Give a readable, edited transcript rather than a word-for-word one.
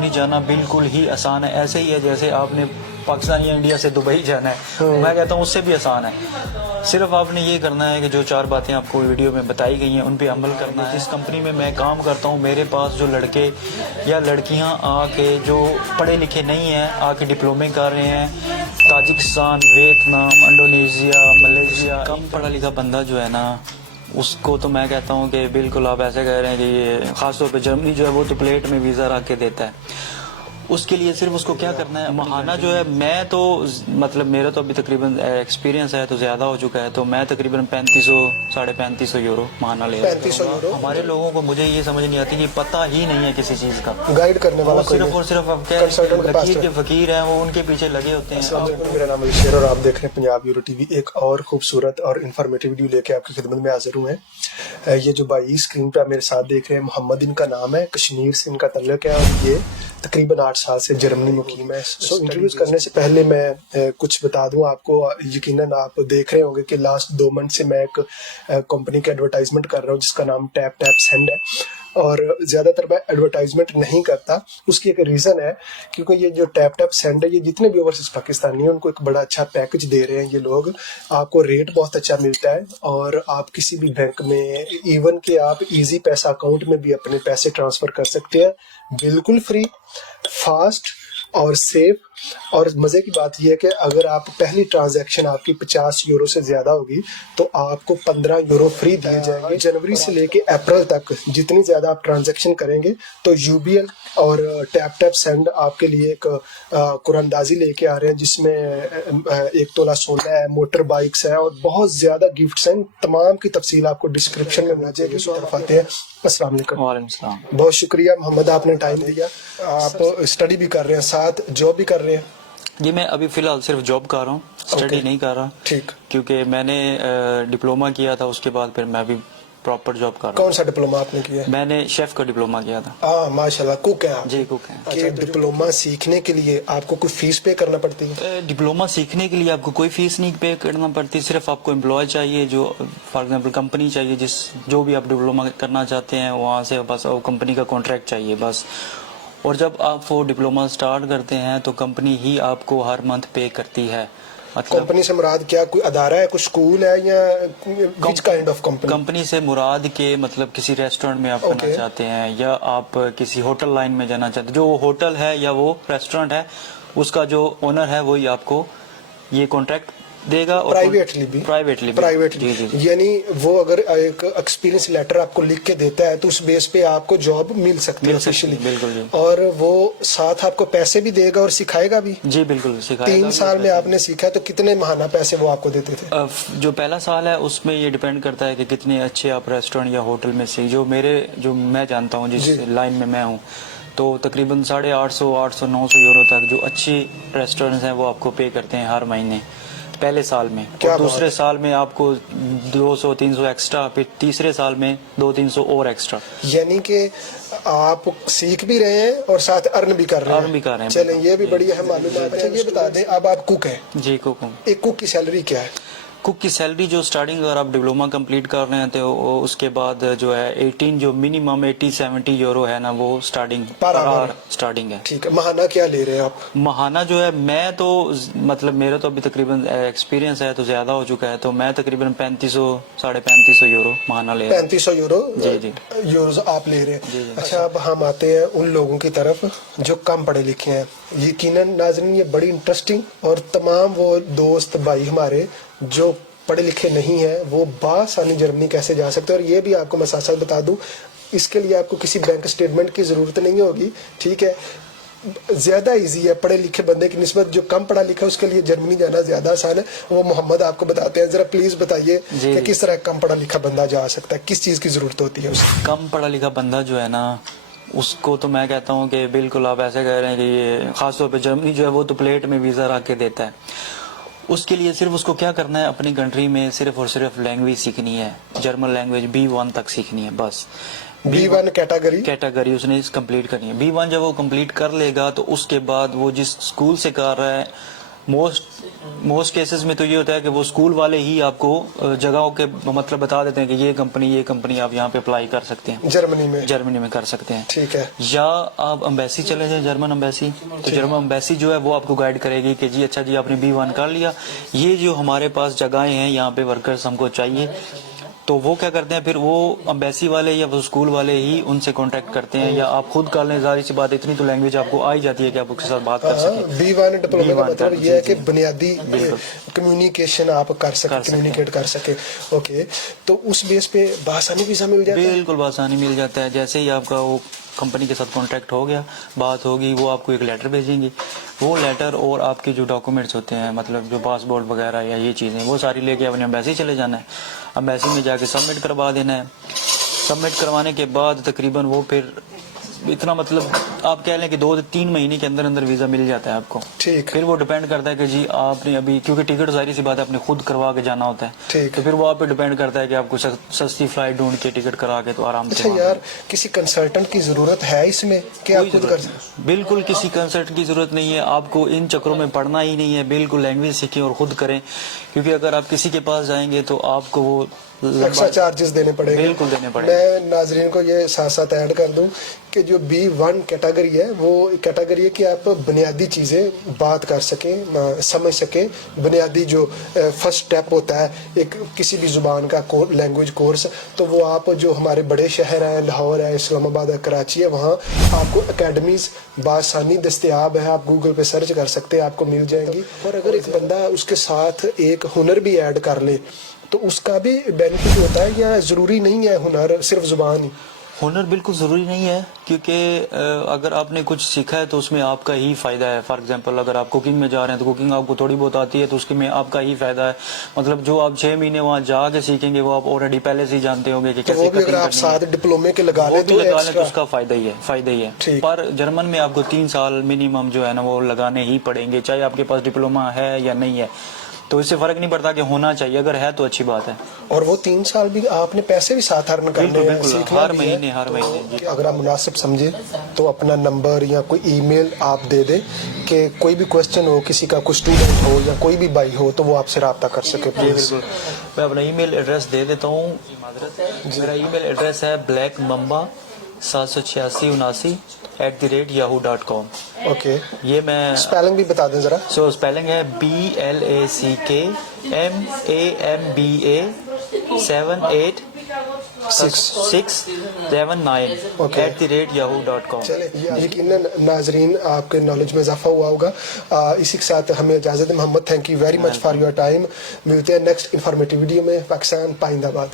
جرمنی جانا بالکل ہی آسان ہے. ایسے ہی ہے جیسے آپ نے پاکستان یا انڈیا سے دبئی جانا ہے. میں کہتا ہوں اس سے بھی آسان ہے. صرف آپ نے یہ کرنا ہے کہ جو 4 باتیں آپ کو ویڈیو میں بتائی گئی ہیں ان پہ عمل کرنا ہے. جس کمپنی میں میں کام کرتا ہوں میرے پاس جو لڑکے یا لڑکیاں آ کے جو پڑھے لکھے نہیں ہیں آ کے ڈپلومے کر رہے ہیں, تاجکستان, ویتنام, انڈونیشیا, ملیشیا, کم پڑھا لکھا بندہ جو ہے نا اس کو تو میں کہتا ہوں کہ بالکل آپ ایسے کہہ رہے ہیں کہ یہ خاص طور پہ جرمنی جو ہے وہ تو پلیٹ میں ویزا رکھ کے دیتا ہے. اس کے لیے صرف اس کو کیا کرنا ہے, ماہانہ جو ہے میں تو مطلب میرا تو ابھی تقریباً ایکسپیرینس ہے تو زیادہ ہو چکا ہے, تو میں تقریباً 3500-3500 یورو ماہانہ لے رہا ہوں. ہمارے لوگوں کو مجھے یہ سمجھ نہیں آتی کہ پتہ ہی نہیں ہے کسی چیز کا, گائیڈ کرنے والا صرف اور صرف اب کیا لکیر کے فقیر ہیں وہ ان کے پیچھے لگے ہوتے ہیں. السلام علیکم, میرا نام علی شیر اور آپ دیکھ رہے ہیں پنجاب یورو ٹی وی. ایک اور خوبصورت اور انفارمیٹو ویڈیو لے کے آپ کی خدمت میں حاضر ہوئے ہیں. یہ جو بھائی اسکرین پہ آپ میرے ساتھ دیکھ رہے ہیں محمد ان کا نام ہے, کشمیر سے ان کا تعلق ہے اور یہ تقریباً 8 سال سے جرمنی مقیم ہے. انٹروڈیوس کرنے سے پہلے میں کچھ بتا دوں آپ کو. یقیناً آپ دیکھ رہے ہوں گے کہ لاسٹ 2 منتھ سے میں ایک کمپنی کا ایڈورٹائزمنٹ کر رہا ہوں جس کا نام ٹیپ ٹیپ سینڈ ہے, اور زیادہ تر میں ایڈورٹائزمنٹ نہیں کرتا. اس کی ایک ریزن ہے کیونکہ یہ جو ٹیپ ٹیپ سینڈ ہے یہ جتنے بھی اوورسیز پاکستانی ہیں ان کو ایک بڑا اچھا پیکج دے رہے ہیں یہ لوگ. آپ کو ریٹ بہت اچھا ملتا ہے اور آپ کسی بھی بینک میں ایون کہ آپ ایزی پیسہ اکاؤنٹ میں بھی اپنے پیسے ٹرانسفر کر سکتے ہیں, بالکل فری, فاسٹ اور سیف. اور مزے کی بات یہ ہے کہ اگر آپ پہلی ٹرانزیکشن آپ کی 50 یورو سے زیادہ ہوگی تو آپ کو 15 یورو فری دیے جائیں گے. جنوری سے لے کے اپریل تک جتنی زیادہ آپ ٹرانزیکشن کریں گے تو یو بی ایل اور ٹیپ ٹیپ سینڈ آپ کے لیے ایک قرآن دازی لے کے آ رہے ہیں جس میں 1 تولا سونا ہے, موٹر بائکس ہیں اور بہت زیادہ گفٹس ہیں. تمام کی تفصیل آپ کو ڈسکرپشن میں مل جائے گی. تو آپ آتے ہیں. السلام علیکم. وعلیکم السلام. بہت شکریہ محمد, آپ نے ٹائم دیا. آپ اسٹڈی بھی کر رہے ہیں ساتھ جاب بھی کر رہے ہیں؟ جی میں ابھی فی الحال صرف جاب کر رہا ہوں, اسٹڈی نہیں کر رہا. ٹھیک, کیونکہ میں نے ڈپلوما کیا تھا, اس کے بعد پھر میں بھی پراپر جاب کر رہا ہوں. کون سا ڈپلوما آپ نے کیا ہے؟ میں نے شیف کا ڈپلوما کیا تھا. ہاں ماشاء اللہ, کوک ہیں آپ؟ جی کوک ہیں. کہ ڈپلوما سیکھنے کے لیے آپ کو کوئی فیس پے کرنا پڑتی ہے؟ ڈپلوما سیکھنے کے لیے آپ کو کوئی فیس نہیں پے کرنا پڑتی, صرف آپ کو امپلائی چاہیے جو فار ایگزامپل کمپنی چاہیے جو بھی آپ ڈپلوما کرنا چاہتے ہیں وہاں سے بس کمپنی کا کانٹریکٹ چاہیے بس. اور جب آپ وہ ڈپلوما سٹارٹ کرتے ہیں تو کمپنی ہی آپ کو ہر منتھ پے کرتی ہے. مطلب کمپنی سے مراد کیا, کوئی ادارہ ہے, کوئی اسکول ہے, یا which kind of company؟ Company سے مراد کے مطلب کسی ریسٹورینٹ میں آپ کرنا چاہتے ہیں یا آپ کسی ہوٹل لائن میں جانا چاہتے ہیں, جو ہوٹل ہے یا وہ ریسٹورینٹ ہے اس کا جو اونر ہے وہی آپ کو یہ کانٹریکٹ دے گا. پرائیویٹلی یعنی وہ اگر ایک ایکسپیرینس لیٹر آپ کو لکھ کے دیتا ہے تو اس بیس پہ آپ کو جاب مل سکتی ہے آفیشلی. بالکل جی. اور وہ ساتھ آپ کو پیسے بھی دے گا اور سکھائے گا بھی؟ جی بالکل سکھائے گا. 3 سال میں آپ نے سیکھا تو کتنے ماہانہ پیسے وہ آپ کو دیتے تھے؟ جو پہلا سال ہے اس میں یہ ڈیپینڈ کرتا ہے کہ کتنے اچھے آپ ریسٹورینٹ یا ہوٹل میں سے, جو میں جانتا ہوں جس لائن میں میں ہوں تو تقریباً 850-900 یورو تک جو اچھی ریسٹورینٹس ہیں وہ آپ کو پے کرتے ہیں ہر مہینے پہلے سال میں. اور دوسرے سال میں آپ کو 200-300 ایکسٹرا, پھر تیسرے سال میں 200-300 اور ایکسٹرا. یعنی کہ آپ سیکھ بھی رہے ہیں اور ساتھ ارن بھی کر رہے ہیں. چلیں یہ بھی بڑی اہم معلومات ہے. یہ بتا دیں اب آپ کوک ہیں؟ جی کوک ہوں. ایک کوک کی سیلری کیا ہے؟ کوک کی سیلری جو سٹارٹنگ اگر آپ ڈپلوما کمپلیٹ کر رہے ہیں تو اس کے بعد جو ہے 18 جو منیمم 80-70 یورو ہے نا وہ سٹارٹنگ ہے. ٹھیک ہے. ماہانہ کیا لے رہے ہیں آپ؟ ماہانہ جو ہے میں تو مطلب میرا تو ابھی تقریباً ایکسپیرینس ہے تو زیادہ ہو چکا ہے, تو میں تقریباً 3500-3500 یورو ماہانہ لے رہا ہوں. 3500 یورو جی یوروز آپ لے رہے ہیں. اچھا اب ہم آتے ہیں ان لوگوں کی طرف جو کم پڑھے لکھے ہیں. یقیناً ناظرین یہ بڑی انٹرسٹنگ, اور تمام وہ دوست بھائی ہمارے جو پڑھے لکھے نہیں ہیں وہ بآسانی جرمنی کیسے جا سکتے ہیں. اور یہ بھی آپ کو میں ساتھ ساتھ بتا دوں اس کے لیے آپ کو کسی بینک اسٹیٹمنٹ کی ضرورت نہیں ہوگی. ٹھیک ہے, زیادہ ایزی ہے پڑھے لکھے بندے کی نسبت. جو کم پڑھا لکھا ہے اس کے لیے جرمنی جانا زیادہ آسان ہے. وہ محمد آپ کو بتاتے ہیں, ذرا پلیز بتائیے کہ کس طرح کم پڑھا لکھا بندہ جا سکتا ہے, کس چیز کی ضرورت ہوتی ہے اسے؟ کم پڑھا لکھا بندہ جو ہے نا اس کو تو میں کہتا ہوں کہ بالکل آپ ایسے کہہ رہے ہیں کہ یہ خاص طور پہ جرمنی جو ہے وہ تو پلیٹ میں ویزا رکھ کے دیتا ہے. اس کے لیے صرف اس کو کیا کرنا ہے, اپنی کنٹری میں صرف اور صرف لینگویج سیکھنی ہے. جرمن لینگویج B1 تک سیکھنی ہے بس. B1 کیٹاگری اس نے کمپلیٹ کرنی ہے. B1 جب وہ کمپلیٹ کر لے گا تو اس کے بعد وہ جس اسکول سے کر رہا ہے موسٹ کیسز میں تو یہ ہوتا ہے کہ وہ اسکول والے ہی آپ کو جگہوں کے مطلب بتا دیتے ہیں کہ یہ کمپنی آپ یہاں پہ اپلائی کر سکتے ہیں، جرمنی میں کر سکتے ہیں. ٹھیک ہے. یا آپ امبیسی چلے جائیں، جرمن امبیسی، تو جرمن امبیسی جو ہے وہ آپ کو گائیڈ کرے گی کہ جی اچھا جی آپ نے B1 کر لیا، یہ جو ہمارے پاس جگہیں ہیں یہاں پہ ورکرز ہم کو چاہیے. تو وہ کیا کرتے ہیں پھر وہ امبیسی والے یا وہ اسکول والے ہی ان سے کانٹیکٹ کرتے ہیں، یا آپ خود کر لیں. ظاہر سی بات اتنی تو لینگویج آپ کو آ ہی جاتی ہے کہ آپ اس کے ساتت بات کر سکیں. B1 ڈپلومے کا مطلب یہ ہے کہ بنیادی کمیونیکیشن آپ کر سکیں، کمیونیکیٹ کر سکیں. اوکے، تو اس بیس پہ بآسانی ویزا مل جاتا ہے؟ بالکل بآسانی مل جاتا ہے. جیسے ہی آپ کا وہ کمپنی کے ساتھ کانٹیکٹ ہو گیا، بات ہوگی، وہ آپ کو ایک لیٹر بھیجیں گے. وہ لیٹر اور آپ کے جو ڈاکومنٹس ہوتے ہیں، مطلب جو پاسپورٹ وغیرہ یا یہ چیزیں، وہ ساری لے کے اپنے امبیسی چلے جانا ہے. امبیسی میں جا کے سبمٹ کروا دینا ہے. سبمٹ کروانے کے بعد تقریباً وہ پھر اتنا مطلب آپ کہہ لیں کہ 2-3 مہینے کے اندر ویزا مل جاتا ہے آپ کو. ٹھیک. پھر وہ ڈیپینڈ کرتا ہے کہ جی آپ نے ابھی، کیونکہ ٹکٹ ظاہری سی بات ہے آپ نے خود کروا کے جانا ہوتا ہے، تو پھر وہ آپ پہ ڈیپینڈ کرتا ہے کہ آپ کو سستی فلائٹ ڈھونڈ کے ٹکٹ کرا کے تو آرام سے. اچھا یار، کسی کنسلٹنٹ کی ضرورت ہے اس میں کہ آپ خود کر؟ بالکل کسی کنسلٹ کی ضرورت نہیں ہے. آپ کو ان چکروں میں پڑھنا ہی نہیں ہے. بالکل لینگویج سیکھیں اور خود کریں، کیونکہ اگر آپ کسی کے پاس جائیں گے تو آپ کو وہ ایکسٹرا چارجز دینے پڑیں گے. بالکل دینے پڑیں. میں ناظرین کو یہ ساتھ ساتھ ایڈ کر دوں کہ جو B1 کیٹیگری ہے وہ کیٹیگری ہے کہ آپ بنیادی چیزیں بات کر سکیں، سمجھ سکیں. بنیادی جو فرسٹ اسٹیپ ہوتا ہے ایک کسی بھی زبان کا لینگویج کورس، تو وہ آپ جو ہمارے بڑے شہر ہیں، لاہور ہے، اسلام آباد ہے، کراچی ہے، وہاں آپ کو اکیڈمیز بآسانی دستیاب ہے. آپ گوگل پہ سرچ کر سکتے ہیں، آپ کو مل جائیں گی. اور اگر ایک بندہ اس کے ساتھ ایک ہنر بھی ایڈ کر لے تو اس کا بھی بینیفٹ ہوتا ہے، یا ضروری نہیں ہے ہنر صرف زبان ہی؟ ہنر بالکل ضروری نہیں ہے، کیونکہ اگر آپ نے کچھ سیکھا ہے تو اس میں آپ کا ہی فائدہ ہے. فار ایگزامپل اگر آپ کوکنگ میں جا رہے ہیں تو کوکنگ آپ کو تھوڑی بہت آتی ہے تو اس کے میں آپ کا ہی فائدہ ہے. مطلب جو آپ 6 مہینے وہاں جا کے سیکھیں گے وہ آپ آلریڈی پہلے سے ہی جانتے ہوں گے کہ کیسے اگر آپ ساتھ ڈپلومے کے لگا لیں تو اس کا فائدہ ہی ہے. پر جرمن میں آپ کو 3 سال منیمم جو ہے نا وہ لگانے ہی پڑیں گے، چاہے آپ کے پاس ڈپلوما ہے یا نہیں ہے. تو اس سے فرق نہیں پڑتا کہ ہونا چاہیے، اگر ہے تو اچھی بات ہے. اور وہ 3 سال بھی آپ نے پیسے بھی ساتھ ارن کرنے ہیں، سیکھنا ہر مہینے. اگر آپ مناسب سمجھے تو اپنا نمبر یا کوئی ای میل آپ دے دیں کہ کوئی بھی کوشچن ہو، کسی کا کوئی اسٹوڈنٹ ہو یا کوئی بھی بھائی ہو تو وہ آپ سے رابطہ کر سکے. بالکل میں اپنا ای میل ایڈریس دے دیتا ہوں. میرا ای میل ایڈریس ہے blackmamba78679@yahoo.com. اوکے، یہ میں اسپیلنگ بھی بتا دیں ذرا. اسپیلنگ ہے BLACKMAMBA78679@yahoo.com. چلے یقیناً ناظرین آپ کے نالج میں اضافہ ہوا ہوگا. اسی کے ساتھ ہمیں اجازت ہے. Muhammad, thank you very much for your time. ملتے ہیں نیکسٹ انفارمیٹیو ویڈیو میں. پاکستان پائندہ باد.